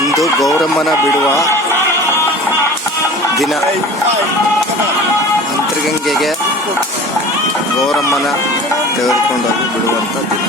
ಇಂದು ಗೌರಮ್ಮನ ಬಿಡುವ ದಿನ. ಅಂತರಗಂಗೆಗೆ ಗೌರಮ್ಮನ ತೆಗೆದುಕೊಂಡೋಗಿ ಬಿಡುವಂಥ ದಿನ.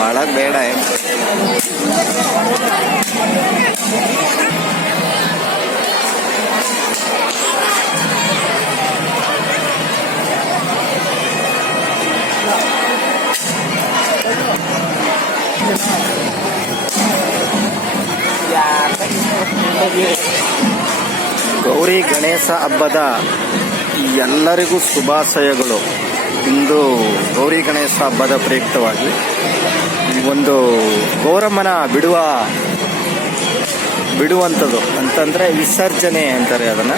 ಒಳಗೆ ಬೇಡ ಗೌರಿ ಗಣೇಶ ಹಬ್ಬದ ಎಲ್ಲರಿಗೂ ಶುಭಾಶಯಗಳು. ಇಂದು ಗೌರಿ ಗಣೇಶ ಹಬ್ಬದ ಪ್ರಯುಕ್ತವಾಗಿ ಒಂದು ಗೌರಮ್ಮನ ಬಿಡುವಂಥದ್ದು ಅಂತಂದರೆ ವಿಸರ್ಜನೆ ಅಂತಾರೆ ಅದನ್ನು.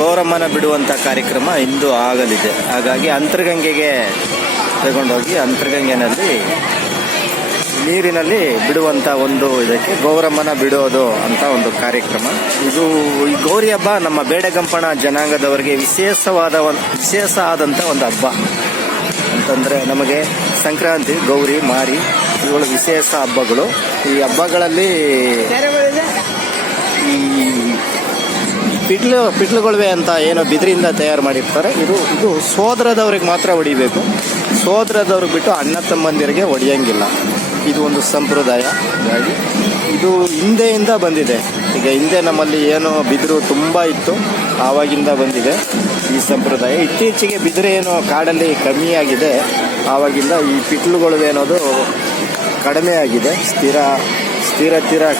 ಗೌರಮ್ಮನ ಬಿಡುವಂಥ ಕಾರ್ಯಕ್ರಮ ಇಂದು ಆಗಲಿದೆ. ಹಾಗಾಗಿ ಅಂತರಗಂಗೆಗೆ ತಗೊಂಡೋಗಿ ಅಂತರಗಂಗೆನಲ್ಲಿ ನೀರಿನಲ್ಲಿ ಬಿಡುವಂಥ ಒಂದು ಇದಕ್ಕೆ ಗೌರಮ್ಮನ ಬಿಡೋದು ಅಂತ ಒಂದು ಕಾರ್ಯಕ್ರಮ. ಇದು ಈ ಗೌರಿ ಹಬ್ಬ ನಮ್ಮ ಬೇಡಗಂಪಣ ಜನಾಂಗದವರಿಗೆ ವಿಶೇಷ ಆದಂಥ ಒಂದು ಹಬ್ಬ ಅಂತಂದರೆ ನಮಗೆ ಸಂಕ್ರಾಂತಿ, ಗೌರಿ, ಮಾರಿ ಇವುಗಳು ವಿಶೇಷ ಹಬ್ಬಗಳು. ಈ ಹಬ್ಬಗಳಲ್ಲಿ ಈ ಪಿಟ್ಲುಗೊಳ್ವೆ ಅಂತ ಏನು ಬಿದಿರಿಂದ ತಯಾರು ಮಾಡಿರ್ತಾರೆ, ಇದು ಸೋದರದವ್ರಿಗೆ ಮಾತ್ರ ಹೊಡಿಬೇಕು. ಸೋದರದವ್ರಿಗೆ ಬಿಟ್ಟು ಅಣ್ಣ ತಮ್ಮಂದಿರಿಗೆ ಹೊಡೆಯಂಗಿಲ್ಲ. ಇದು ಒಂದು ಸಂಪ್ರದಾಯ. ಹಾಗಾಗಿ ಇದು ಹಿಂದೆಯಿಂದ ಬಂದಿದೆ. ಈಗ ಹಿಂದೆ ನಮ್ಮಲ್ಲಿ ಏನು ಬಿದಿರು ತುಂಬ ಇತ್ತು, ಆವಾಗಿಂದ ಬಂದಿದೆ ಈ ಸಂಪ್ರದಾಯ. ಇತ್ತೀಚೆಗೆ ಬಿದಿರು ಏನು ಕಾಡಲ್ಲಿ ಕಮ್ಮಿಯಾಗಿದೆ, ಆವಾಗಿಂದ ಈ ಪಿಟ್ಲುಗೊಳ್ವೆ ಅನ್ನೋದು ಕಡಿಮೆ ಆಗಿದೆ. ಸ್ಥಿರ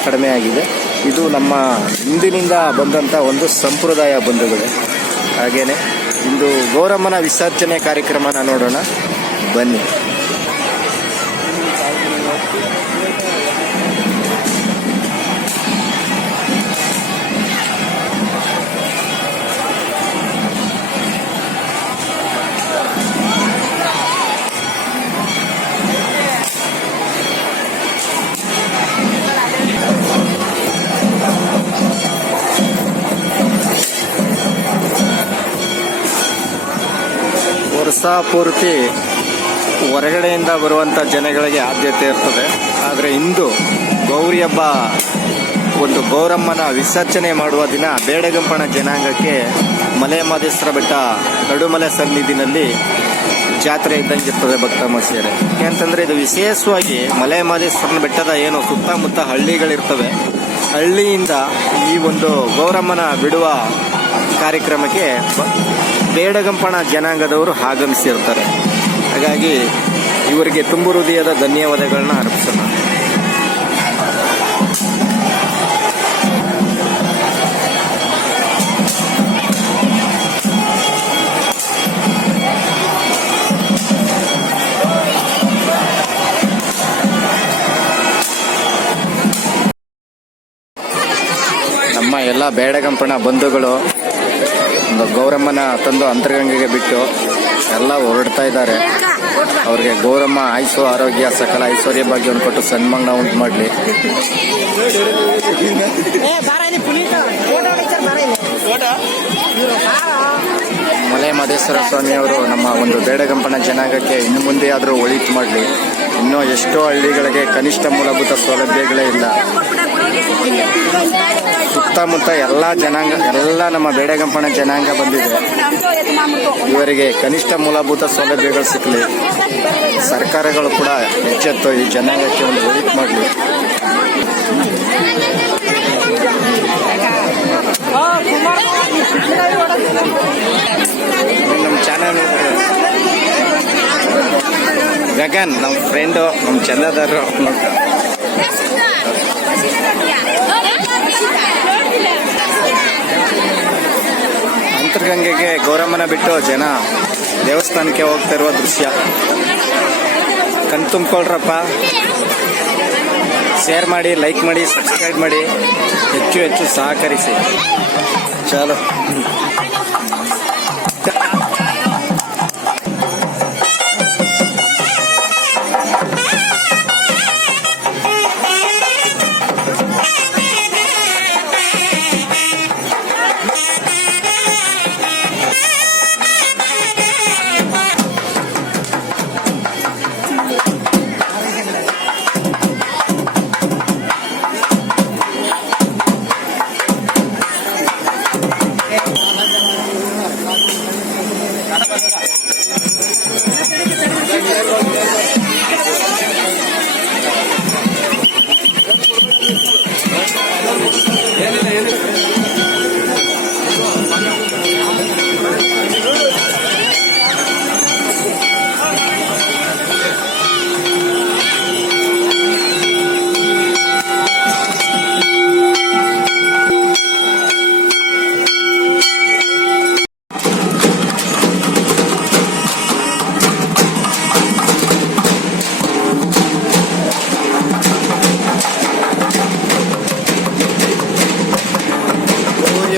ಕಡಿಮೆ ಆಗಿದೆ. ಇದು ನಮ್ಮ ಹಿಂದಿನಿಂದ ಬಂದಂಥ ಒಂದು ಸಂಪ್ರದಾಯ ಬಂಧುಗಳೇ. ಹಾಗೇನೆ ಇಂದು ಗೌರಮ್ಮನ ವಿಸರ್ಜನೆ ಕಾರ್ಯಕ್ರಮನ ನೋಡೋಣ ಬನ್ನಿ. ವರ್ಷ ಪೂರ್ತಿ ಹೊರಗಡೆಯಿಂದ ಬರುವಂಥ ಜನಗಳಿಗೆ ಆದ್ಯತೆ ಇರ್ತದೆ. ಆದರೆ ಇಂದು ಗೌರಿ ಹಬ್ಬ ಒಂದು ಗೌರಮ್ಮನ ವಿಸರ್ಜನೆ ಮಾಡುವ ದಿನ ಬೇಡಗಂಪಣ ಜನಾಂಗಕ್ಕೆ ಮಲೆಮಹದೇಶ್ವರ ಬೆಟ್ಟ ನಡುಮಲೆ ಸನ್ನಿಧಿನಲ್ಲಿ ಜಾತ್ರೆ ಇದ್ದಂಗೆ ಇರ್ತದೆ ಭಕ್ತ ಮಹಿಳೆಯರೇ. ಯಾಕೆಂತಂದರೆ ಇದು ವಿಶೇಷವಾಗಿ ಮಲೆಮಹದೇಶ್ವರನ ಬೆಟ್ಟದ ಏನು ಸುತ್ತಮುತ್ತ ಹಳ್ಳಿಗಳಿರ್ತವೆ, ಹಳ್ಳಿಯಿಂದ ಈ ಒಂದು ಗೌರಮ್ಮನ ಬಿಡುವ ಕಾರ್ಯಕ್ರಮಕ್ಕೆ ಬೇಡಗಂಪಣ ಜನಾಂಗದವರು ಆಗಮಿಸಿರ್ತಾರೆ. ಹಾಗಾಗಿ ಇವರಿಗೆ ತುಂಬು ಹೃದಯದ ಧನ್ಯವಾದಗಳನ್ನ ಅರ್ಪಿಸೋಣ. ನಮ್ಮ ಎಲ್ಲ ಬೇಡಗಂಪಣ ಬಂಧುಗಳು ಗೌರಮ್ಮನ ತಂದು ಅಂತರಗಂಗೆಗೆ ಬಿಟ್ಟು ಎಲ್ಲ ಹೊರಡ್ತಾ ಇದ್ದಾರೆ. ಅವ್ರಿಗೆ ಗೌರಮ್ಮ ಆಯುಸ್ಸು ಆರೋಗ್ಯ ಸಕಲ ಐಶ್ವರ್ಯ ಭಾಗ್ಯವನ್ನು ಕೊಟ್ಟು ಸನ್ಮಾನ ಉಂಟು ಮಾಡಲಿ. ಮಲೆ ಮಹದೇಶ್ವರ ಸ್ವಾಮಿಯವರು ನಮ್ಮ ಒಂದು ಬೇಡಗಂಪಣ ಜನಾಂಗಕ್ಕೆ ಇನ್ನು ಮುಂದೆ ಆದರೂ ಒಳಿತು ಮಾಡಲಿ. ಇನ್ನೂ ಎಷ್ಟೋ ಹಳ್ಳಿಗಳಿಗೆ ಕನಿಷ್ಠ ಮೂಲಭೂತ ಸೌಲಭ್ಯಗಳೇ ಇಲ್ಲ. ಸುತ್ತಮುತ್ತ ಎಲ್ಲ ನಮ್ಮ ಬೇಡಗಂಪಣ ಜನಾಂಗ ಬಂದಿದೆ. ಇವರಿಗೆ ಕನಿಷ್ಠ ಮೂಲಭೂತ ಸೌಲಭ್ಯಗಳು ಸಿಕ್ಕಲಿ. ಸರ್ಕಾರಗಳು ಕೂಡ ಎಚ್ಚೆತ್ತು ಈ ಜನಾಂಗಕ್ಕೆ ಒಂದು ಒಳಿತು ಮಾಡಲಿ. ನಮ್ಮ ಚಾನಲ್ ಗಗನ್ ನಮ್ಮ ಫ್ರೆಂಡು, ನಮ್ಮ ಚಂದದಾರರು. ಅಂತರ್ಗಂಗೆಗೆ ಗೌರಮ್ಮನ ಬಿಟ್ಟು ಜನ ದೇವಸ್ಥಾನಕ್ಕೆ ಹೋಗ್ತಿರುವ ದೃಶ್ಯ ಕಣ್ ತುಂಬಿಕೊಳ್ರಪ್ಪ. ಶೇರ್ ಮಾಡಿ, ಲೈಕ್ ಮಾಡಿ, ಸಬ್ಸ್ಕ್ರೈಬ್ ಮಾಡಿ, ಹೆಚ್ಚು ಸಹಕರಿಸಿ. ಚಲೋ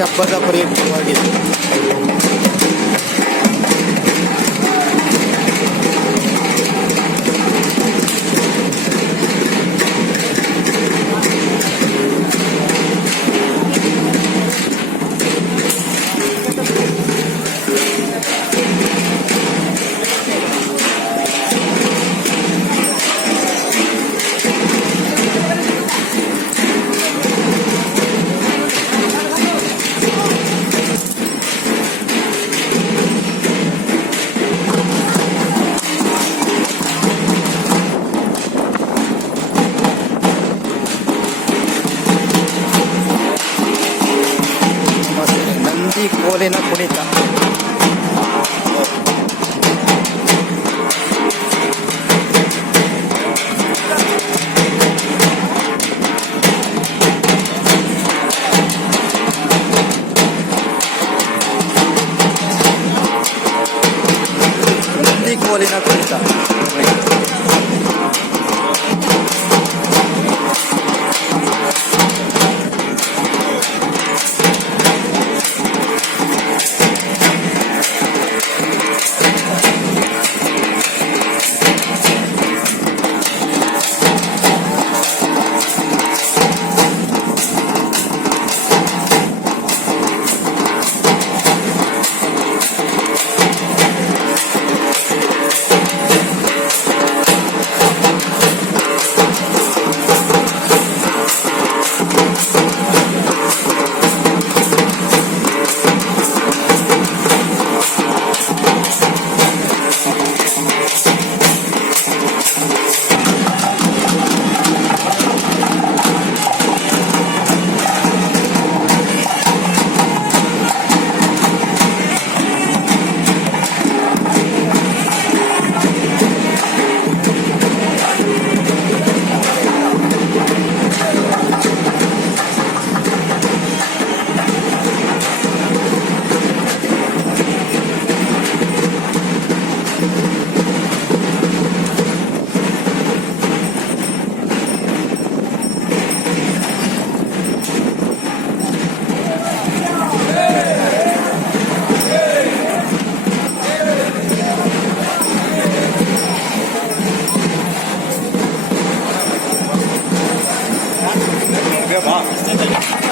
ಹಬ್ಬದ ಪ್ರಯುಕ್ತವಾಗಿದೆ. ಕೋಲಿನ ಕುಣಿತ. ನಂದಿ ಕೋಲಿನ ಕುಣಿತ.